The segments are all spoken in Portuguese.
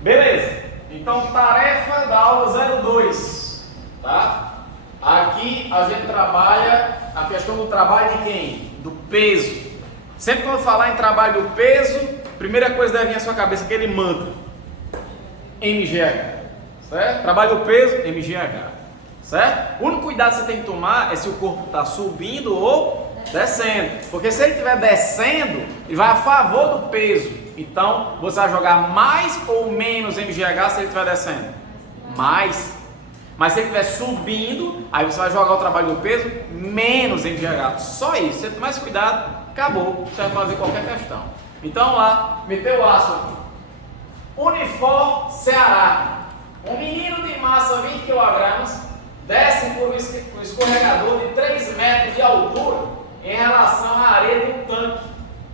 Beleza. Então, tarefa da aula 02, tá? Aqui a gente trabalha a questão do trabalho de quem? Do peso. Sempre quando falar em trabalho do peso, primeira coisa deve vir à sua cabeça aquele mantra. MGH, certo? Trabalho do peso, MGH, certo? O único cuidado que você tem que tomar é se o corpo está subindo ou descendo. Porque se ele estiver descendo, ele vai a favor do peso. Então, você vai jogar mais ou menos MGH se ele estiver descendo? Mais. Mas se ele estiver subindo, aí você vai jogar o trabalho do peso menos MGH. Só isso. Se você tomar esse cuidado, acabou. Você vai fazer qualquer questão. Então, lá, meteu o aço aqui. Unifor Ceará. Um menino de massa 20 kg desce por um escorregador de 3 metros de altura em relação à areia de um tanque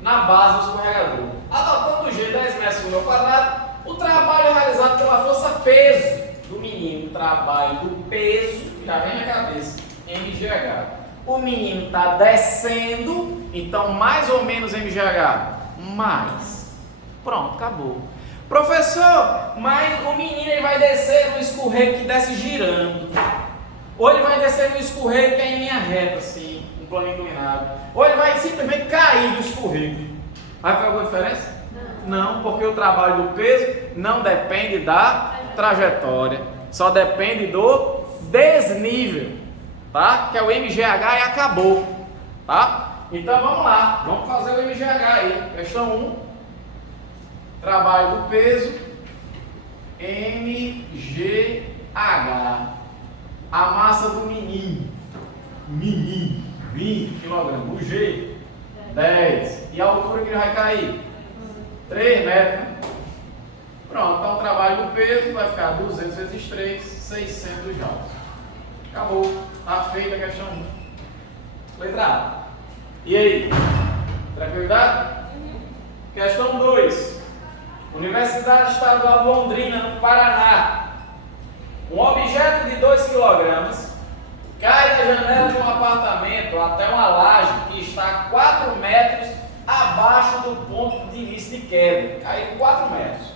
na base do escorregador. Adotando o G 10 metros por metro quadrado, o trabalho é realizado pela força peso do menino. O trabalho do peso, já vem na cabeça, MGH. O menino está descendo, então mais ou menos MGH? Mais. Pronto, acabou. Professor, mas o menino ele vai descer no escorrego que desce girando. Ou ele vai descer no escorrego que é em linha reta, assim, um plano inclinado. Ou ele vai simplesmente cair do escorrego. Vai fazer alguma diferença? Não, porque o trabalho do peso não depende da trajetória. Só depende do desnível, tá? Que é o MGH e acabou, tá? Então vamos lá, vamos fazer o MGH aí. Questão 1. Trabalho do peso, MGH, a massa do menino, 20 kg, o G, 10, e a altura que ele vai cair? 3 metros, né? Pronto, então o trabalho do peso vai ficar 200 vezes 3, 600 joules. Acabou, está feita a questão 1. Letra A. E aí? Tranquilidade? Questão 2. Universidade Estadual de Londrina, no Paraná. Um objeto de 2 kg cai da janela de um apartamento até uma laje que está 4 metros abaixo do ponto de início de queda. Caiu 4 metros.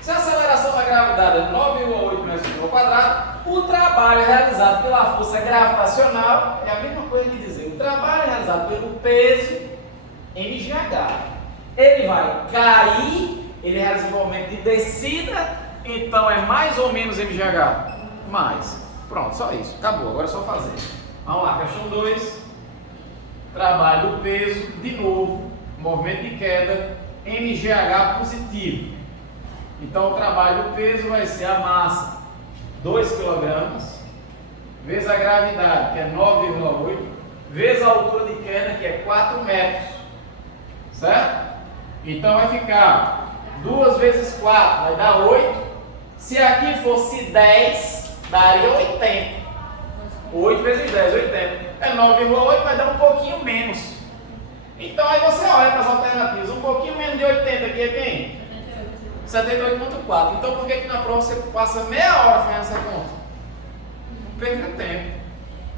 Se a aceleração da gravidade é 9,8 metros por quadrado, o trabalho realizado pela força gravitacional é a mesma coisa de dizer, o trabalho realizado pelo peso MGH. Ele vai cair. Ele realiza um movimento de descida, então é mais ou menos MGH? Mais. Pronto, só isso. Acabou, agora é só fazer. Vamos lá, questão 2. Trabalho do peso, de novo, movimento de queda, MGH positivo. Então o trabalho do peso vai ser a massa, 2 kg, vezes a gravidade, que é 9,8, vezes a altura de queda, que é 4 metros. Certo? Então vai ficar 2 vezes 4 vai dar 8. Se aqui fosse 10, daria 80. 8 vezes 10, 80. É 9,8, vai dar um pouquinho menos. Então aí você olha para as alternativas. Um pouquinho menos de 80 aqui é quem? 78,4. Então por que na prova você passa meia hora fazendo essa conta? Não perca tempo.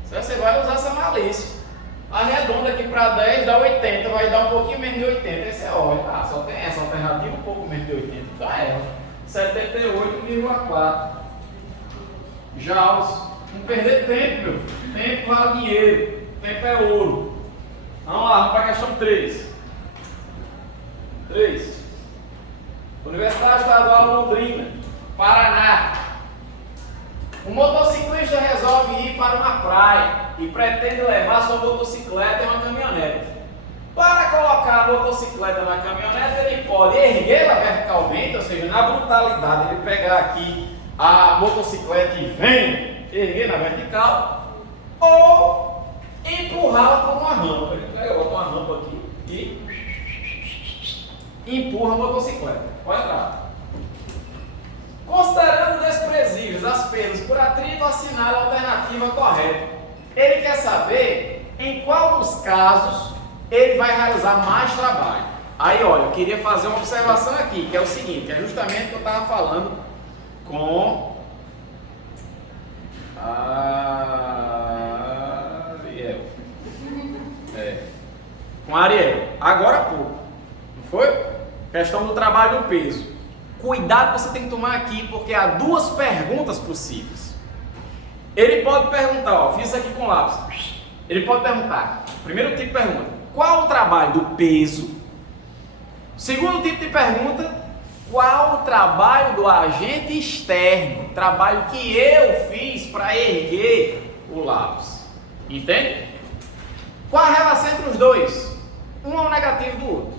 Você vai usar essa malícia. Arredonda aqui para 10 dá 80, vai dar um pouquinho menos de 80. Esse é óbvio. Ah, só tem essa alternativa, um pouco menos de 80. Então é 78,4 joules. Não perder tempo, meu filho. Tempo vale dinheiro. Tempo é ouro. Vamos lá, vamos para a questão 3. 3. Universidade Estadual de Londrina, Paraná. Um motociclista resolve ir para uma praia e pretende levar sua motocicleta em uma caminhonete. Para colocar a motocicleta na caminhonete, ele pode erguê-la verticalmente, ou seja, na brutalidade, ele pegar aqui a motocicleta e vem erguer na vertical, ou empurrá-la por uma rampa. Ele pega, bota uma rampa aqui e empurra a motocicleta. Pode entrar. Considerando desprezíveis as perdas por atrito, assinale a alternativa correta. Ele quer saber em qual dos casos ele vai realizar mais trabalho. Aí, olha, eu queria fazer uma observação aqui, que é o seguinte, que é justamente o que eu estava falando com Ariel. Com Ariel. Agora há pouco. Não foi? Questão do trabalho do peso. Cuidado você tem que tomar aqui, porque há duas perguntas possíveis. Ele pode perguntar, ó, fiz isso aqui com lápis. Ele pode perguntar, primeiro tipo de pergunta, qual o trabalho do peso? Segundo tipo de pergunta, qual o trabalho do agente externo? Trabalho que eu fiz para erguer o lápis. Entende? Qual a relação entre os dois? Um é o negativo do outro.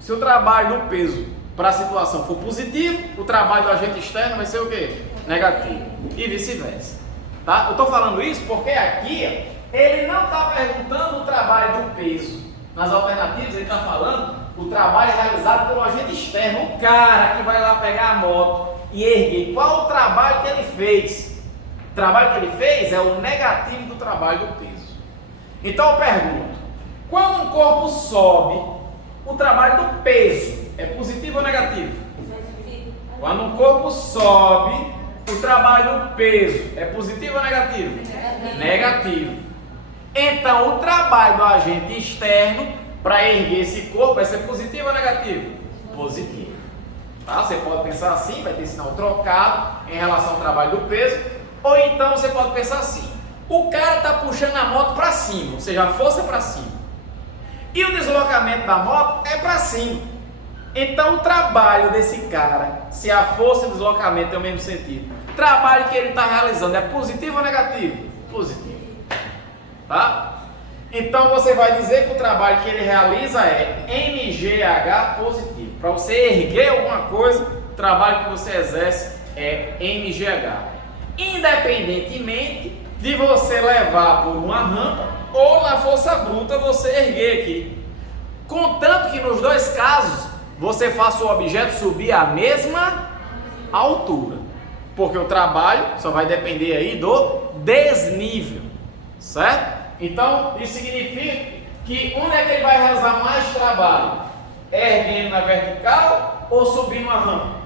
Se o trabalho do peso para a situação for positivo, o trabalho do agente externo vai ser o quê? Negativo. E vice-versa. Tá? Eu estou falando isso porque aqui ele não está perguntando o trabalho do peso. Nas alternativas ele está falando o trabalho realizado pelo agente externo, o cara que vai lá pegar a moto e erguer. Qual o trabalho que ele fez? O trabalho que ele fez é o negativo do trabalho do peso. Então eu pergunto, quando um corpo sobe, o trabalho do peso é positivo ou negativo? Quando um corpo sobe, o trabalho do peso é positivo ou negativo? Negativo. Então o trabalho do agente externo para erguer esse corpo vai ser positivo ou negativo? Positivo. Tá? Você pode pensar assim, vai ter sinal trocado em relação ao trabalho do peso, ou então você pode pensar assim, o cara está puxando a moto para cima, ou seja, a força é para cima, e o deslocamento da moto é para cima. Então o trabalho desse cara, se a força e o deslocamento é o mesmo sentido, o trabalho que ele está realizando é positivo ou negativo? Positivo. Tá? Então você vai dizer que o trabalho que ele realiza é MGH positivo. Para você erguer alguma coisa, o trabalho que você exerce é MGH. Independentemente de você levar por uma rampa ou na força bruta você erguer aqui. Contanto que nos dois casos você faça o objeto subir à mesma altura. Porque o trabalho só vai depender aí do desnível. Certo? Então, isso significa que onde é que ele vai realizar mais trabalho? Erguendo na vertical ou subindo a rampa?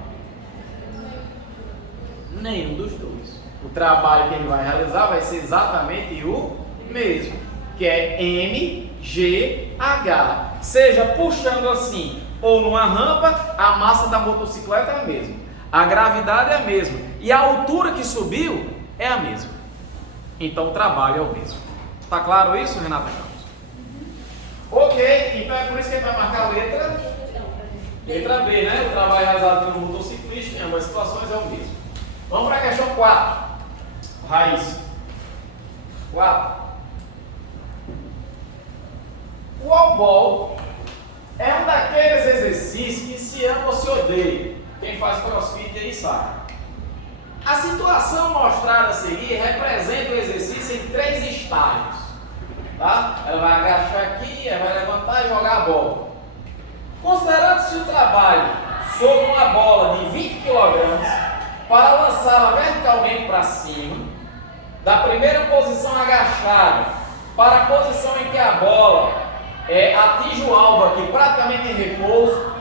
Nenhum dos dois. O trabalho que ele vai realizar vai ser exatamente o mesmo, que é MGH. Seja puxando assim ou numa rampa, a massa da motocicleta é a mesma. A gravidade é a mesma. E a altura que subiu é a mesma. Então o trabalho é o mesmo. Está claro isso, Renata Campos? Ok, então é por isso que ele vai marcar a letra B, né? O trabalho realizado pelo motociclista em algumas situações é o mesmo. Vamos para a questão 4. Raiz. 4. O wall é um daqueles exercícios que se ama ou se odeia. Quem faz crossfit aí sabe. A situação mostrada a seguir representa o exercício em 3 estágios. Tá? Ela vai agachar aqui, ela vai levantar e jogar a bola. Considerando-se o trabalho sobre uma bola de 20 kg para lançá-la verticalmente para cima, da primeira posição agachada para a posição em que a bola atinge o alvo aqui praticamente em repouso,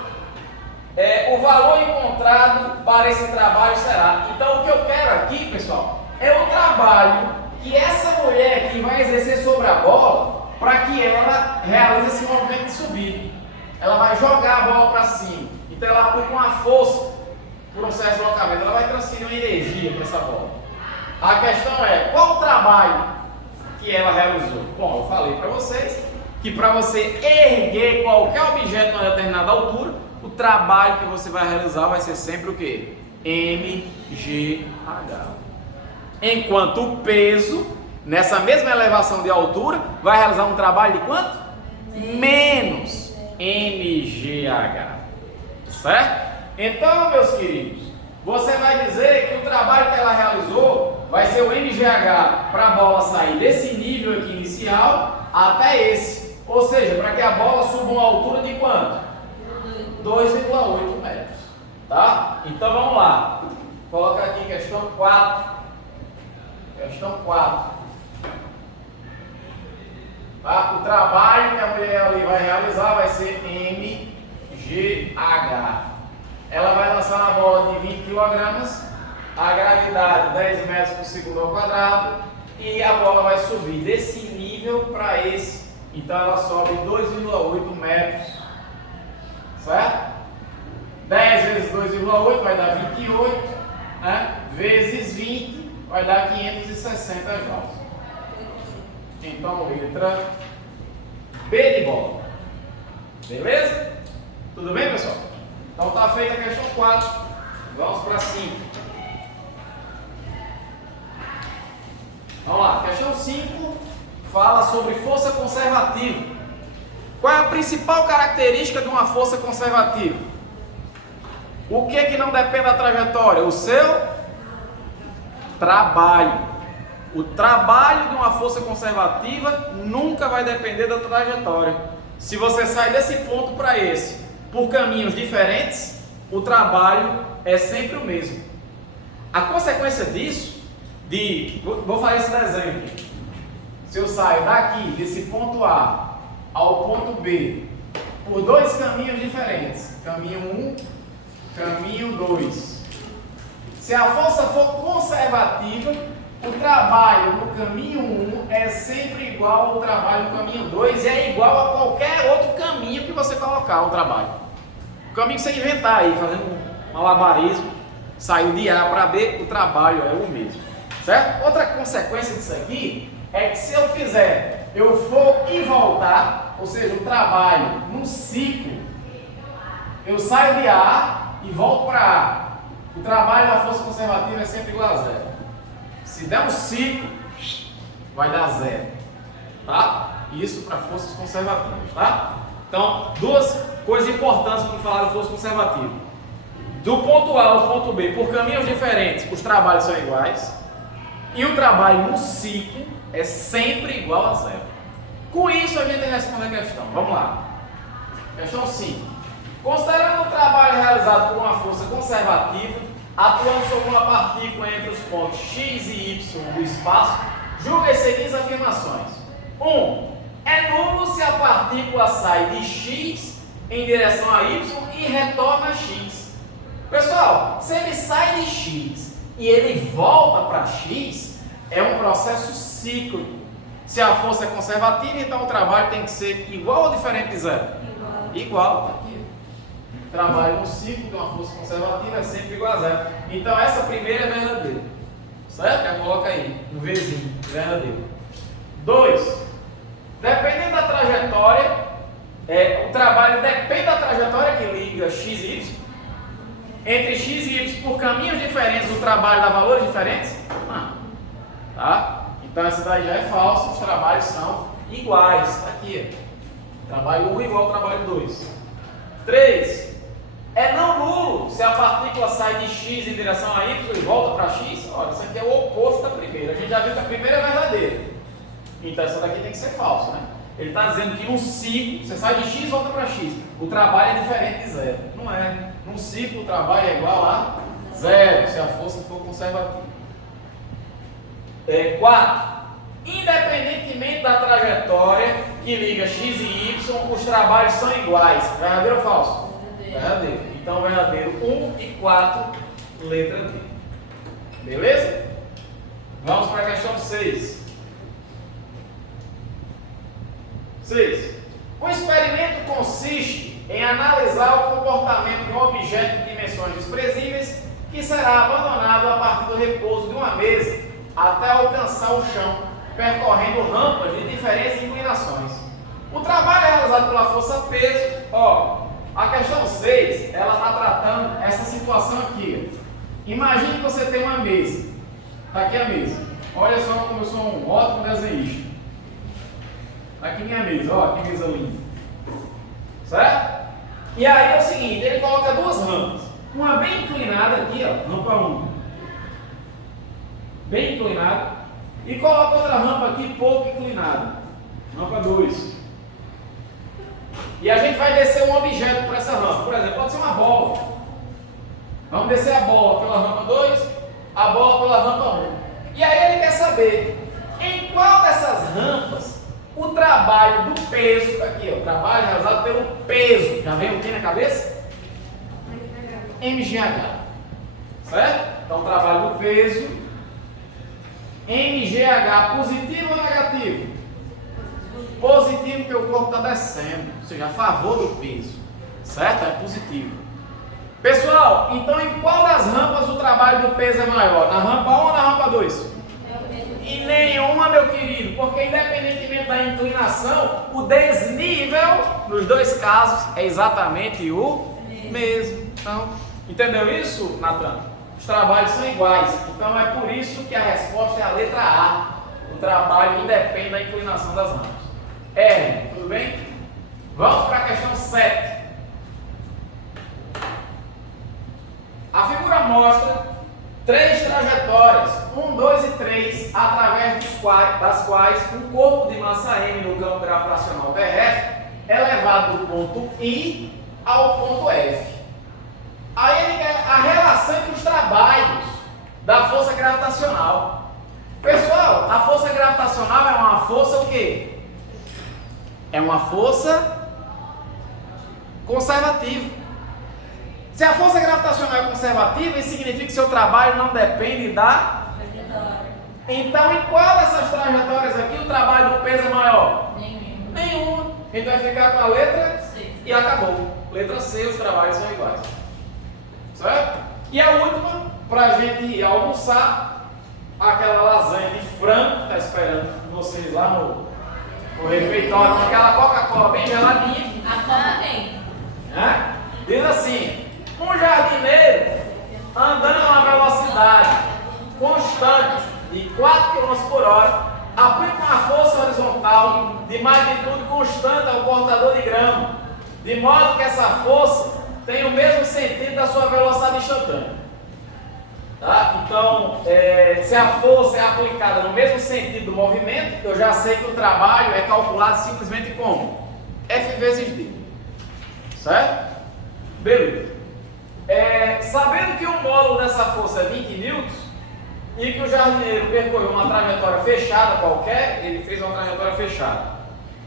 o valor encontrado para esse trabalho será. Então o que eu quero aqui, pessoal, é o trabalho que essa mulher aqui vai exercer sobre a bola para que ela realize esse movimento de subida. Ela vai jogar a bola para cima, então ela aplica uma força por um certo deslocamento, ela vai transferir uma energia para essa bola. A questão é, qual o trabalho que ela realizou? Bom, eu falei para vocês que para você erguer qualquer objeto a uma determinada altura, o trabalho que você vai realizar vai ser sempre o quê? MGH. Enquanto o peso, nessa mesma elevação de altura, vai realizar um trabalho de quanto? Menos MGH. Certo? Então, meus queridos, você vai dizer que o trabalho que ela realizou vai ser o MGH para a bola sair desse nível aqui inicial até esse. Ou seja, para que a bola suba uma altura de quanto? 2,8 metros. Tá? Então vamos lá. Coloca aqui questão 4. Questão 4. Tá? O trabalho que a mulher ali vai realizar vai ser MGH. Ela vai lançar uma bola de 20 kg, a gravidade 10 metros por segundo ao quadrado, e a bola vai subir desse nível para esse. Então ela sobe 2,8 metros. Certo? 10 vezes 2,8 vai dar 28, né? Vezes 20 vai dar 560 joules. Então, letra B de bola. Beleza? Tudo bem, pessoal? Então tá feita a questão 4. Vamos para 5. Vamos lá. Questão 5 fala sobre força conservativa. Qual é a principal característica de uma força conservativa? O que não depende da trajetória? O seu trabalho. O trabalho de uma força conservativa nunca vai depender da trajetória. Se você sai desse ponto para esse por caminhos diferentes, o trabalho é sempre o mesmo. A consequência disso, vou fazer esse desenho aqui. Se eu saio daqui, desse ponto A ao ponto B, por dois caminhos diferentes, caminho 1, caminho 2. Se a força for conservativa, o trabalho no caminho 1 é sempre igual ao trabalho no caminho 2 e é igual a qualquer outro caminho que você colocar o trabalho. O caminho que você inventar aí, fazendo um malabarismo, saiu de A para B, o trabalho é o mesmo. Certo? Outra consequência disso aqui é que se eu fizer, eu for e voltar, ou seja, o trabalho num ciclo, eu saio de A e volto para A. O trabalho da força conservativa é sempre igual a zero. Se der um ciclo, vai dar zero. Tá? Isso para forças conservativas. Tá? Então, duas coisas importantes para falar da força conservativa. Do ponto A ao ponto B, por caminhos diferentes, os trabalhos são iguais. E o trabalho no ciclo é sempre igual a zero. Com isso, a gente responde a questão. Vamos lá. Questão 5. Considerando o trabalho realizado por uma força conservativa, atuando sobre uma partícula entre os pontos x e y do espaço, julga as seguintes afirmações. 1. É nulo se a partícula sai de x em direção a y e retorna a x. Pessoal, se ele sai de x e ele volta para x, é um processo cíclico. Se a força é conservativa, então o trabalho tem que ser igual ou diferente de zero? Igual. Tá aqui. O trabalho no ciclo de uma força conservativa é sempre igual a zero. Então essa primeira é verdadeira. Certo? Já coloca aí, um Vzinho, verdadeiro. 2. Dependendo da trajetória, o trabalho depende da trajetória que liga x e y. Entre x e y, por caminhos diferentes, o trabalho dá valores diferentes? Não. Tá? Então essa daí já é falsa, os trabalhos são iguais. Está aqui. Trabalho 1 igual ao trabalho 2. 3. É não nulo se a partícula sai de x em direção a y e volta para x. Olha, isso aqui é o oposto da primeira. A gente já viu que a primeira é verdadeira. Então essa daqui tem que ser falsa, né? Ele está dizendo que num ciclo, você sai de x e volta para x. O trabalho é diferente de zero. Não é. Num ciclo o trabalho é igual a zero, se a força for conservativa. 4. Independentemente da trajetória que liga x e y, os trabalhos são iguais. Verdadeiro ou falso? Verdadeiro. Então, verdadeiro 1 e 4, letra D. Beleza? Vamos para a questão 6. 6. O experimento consiste em analisar o comportamento de um objeto de dimensões desprezíveis que será abandonado a partir do repouso de uma mesa até alcançar o chão, percorrendo rampas de diferentes inclinações. O trabalho é realizado pela força-peso. A questão 6, ela está tratando essa situação aqui. Imagine que você tem uma mesa. Está aqui a mesa. Olha só como eu sou um ótimo desenhista. Está aqui minha mesa, ó, que mesa linda. Certo? E aí é o seguinte, ele coloca duas rampas. Uma bem inclinada aqui, ó, rampa 1. Bem inclinada. E coloca outra rampa aqui pouco inclinada. Rampa 2. E a gente vai descer um objeto por essa rampa. Por exemplo, pode ser uma bola. Vamos descer a bola pela rampa 2, a bola pela rampa 1. E aí ele quer saber em qual dessas rampas o trabalho do peso, aqui ó, o trabalho realizado pelo peso, já vem o que na cabeça? MGH. Certo? Então o trabalho do peso, MGH positivo ou negativo? Positivo, porque o corpo está descendo, ou seja, a favor do peso. Certo? É positivo. Pessoal, Então em qual das rampas o trabalho do peso é maior? Na rampa 1 ou na rampa 2? Em nenhuma, meu querido, porque independentemente da inclinação, o desnível nos dois casos é exatamente o mesmo. Então, entendeu isso, Natan? Os trabalhos são iguais. Então é por isso que a resposta é a letra A. O trabalho independe da inclinação das rampas. Tudo bem? Vamos para a questão 7. A figura mostra 3 trajetórias, 1, 2 e 3, através das quais um corpo de massa M no campo gravitacional terrestre é levado do ponto I ao ponto F. Aí ele quer a relação entre os trabalhos da força gravitacional. Pessoal, a força gravitacional é uma força o quê? É uma força conservativa. Se a força gravitacional é conservativa, isso significa que seu trabalho não depende da trajetória. Então, em qual dessas trajetórias aqui o trabalho do peso é maior? Nenhuma. Então vai ficar com a letra C. E acabou. Letra C, os trabalhos são iguais. Certo? E a última, para a gente ir almoçar, aquela lasanha de frango que está esperando vocês lá no refeitório, com aquela Coca-Cola bem geladinha. A Coca tem. Diz assim: um jardineiro andando a uma velocidade constante de 4 km por hora aplica uma força horizontal de magnitude constante ao cortador de grama, de modo que essa força tem o mesmo sentido da sua velocidade instantânea. Tá? Então, se a força é aplicada no mesmo sentido do movimento, eu já sei que o trabalho é calculado simplesmente como? F vezes D. Certo? Beleza. Sabendo que o módulo dessa força é 20 newtons e que o jardineiro percorreu uma trajetória fechada qualquer, ele fez uma trajetória fechada.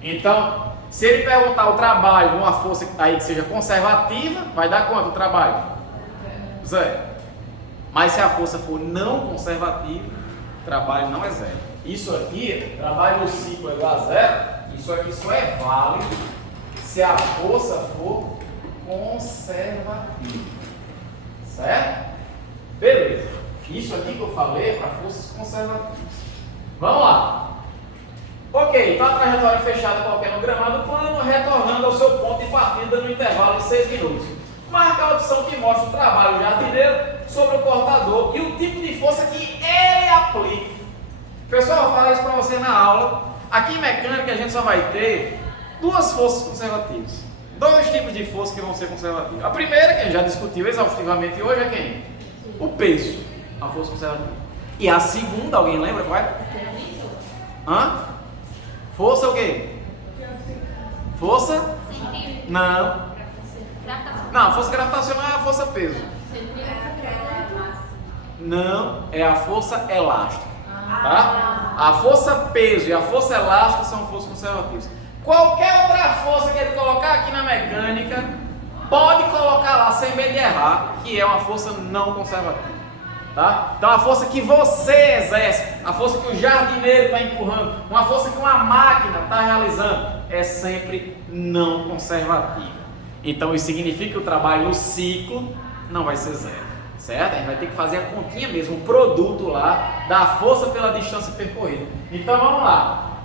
Então, se ele perguntar o trabalho numa força aí que seja conservativa, vai dar quanto o trabalho? 0. Mas se a força for não conservativa, o trabalho não é 0. Isso aqui, trabalho no ciclo é igual a 0, isso aqui só é válido se a força for conservativa. Certo? Beleza. Isso aqui que eu falei é para forças conservativas. Vamos lá. Ok, então a trajetória fechada qualquer no gramado plano, retornando ao seu ponto de partida no intervalo de 6 minutos. Marca a opção que mostra o trabalho jardineiro sobre o cortador e o tipo de força que ele aplica. Pessoal, eu falei isso para você na aula. Aqui em mecânica a gente só vai ter 2 forças conservativas. 2 tipos de força que vão ser conservativas. A primeira, que a gente já discutiu exaustivamente hoje, é quem? O peso, a força conservativa. E a segunda, alguém lembra qual é? Força o quê? Força? Não. Não, a força gravitacional é a força peso. Não, é a força elástica. Tá? A força peso e a força elástica são forças conservativas. Qualquer outra força que ele colocar aqui na mecânica, pode colocar lá sem medo de errar, que é uma força não conservativa. Tá? Então a força que você exerce, a força que o jardineiro está empurrando, uma força que uma máquina está realizando, é sempre não conservativa. Então isso significa que o trabalho no ciclo não vai ser 0. Certo? A gente vai ter que fazer a continha mesmo, o produto lá da força pela distância percorrida. Então vamos lá.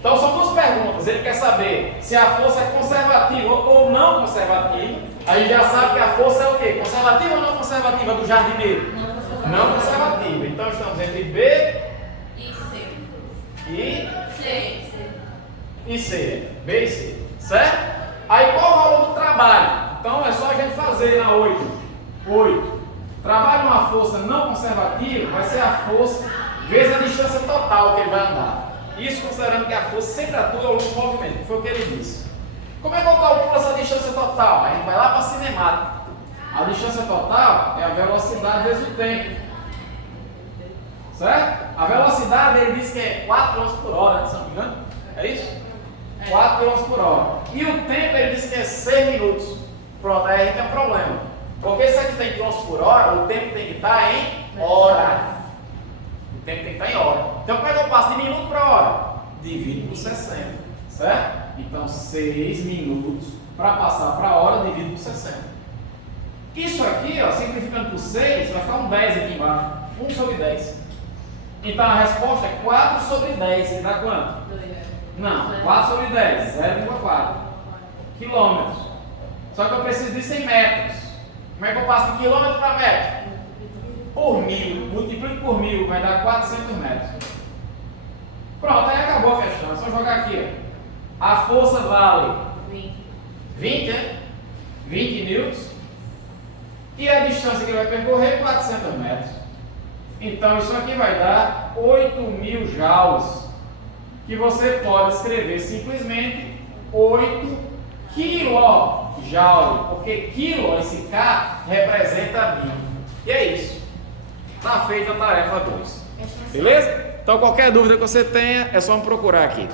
Então são 2 perguntas. Ele quer saber se a força é conservativa ou não conservativa. A gente já sabe que a força é o quê? Conservativa ou não conservativa do jardineiro? Não conservativa. Então estamos entre B e C. E C. E C. B e C. Certo? Aí qual o valor do trabalho? Então é só a gente fazer na 8. Trabalho numa força não conservativa vai ser a força vezes a distância total que ele vai andar. Isso considerando que a força sempre atua ao longo do movimento, que foi o que ele disse. Como é que eu calculo essa distância total? A gente vai lá para a cinemática. A distância total é a velocidade vezes o tempo. Certo? A velocidade ele diz que é 4 km por hora, se não me engano. É isso? 4 km por hora. E o tempo ele diz que é 6 minutos. Pronto, aí a gente tem um problema. Porque se a gente tem km por hora, o tempo tem que estar em hora. O tempo tem que estar em hora. Então como é que eu passo de minuto para hora? Divido por 60. Certo? Então 6 minutos para passar para a hora, divido por 60. Isso aqui, ó, simplificando por 6, vai ficar um 10 aqui embaixo. 1 sobre 10. Então a resposta é 4 sobre 10. Ele dá quanto? Não, 4 sobre 10, 0,4 quilômetros. Só que eu preciso disso em metros. Como é que eu passo de quilômetro para metro? Por 1000. Multiplico por 1000, vai dar 400 metros. Pronto, aí acabou a questão. É só jogar aqui. Ó. A força vale 20, né? 20 newtons. E a distância que ele vai percorrer, 400 metros. Então isso aqui vai dar 8.000 joules. Que você pode escrever simplesmente 8 kJ. Porque quilo, esse K, representa 1000. E é isso. Está feita a tarefa 2. Beleza? Então qualquer dúvida que você tenha, é só me procurar aqui.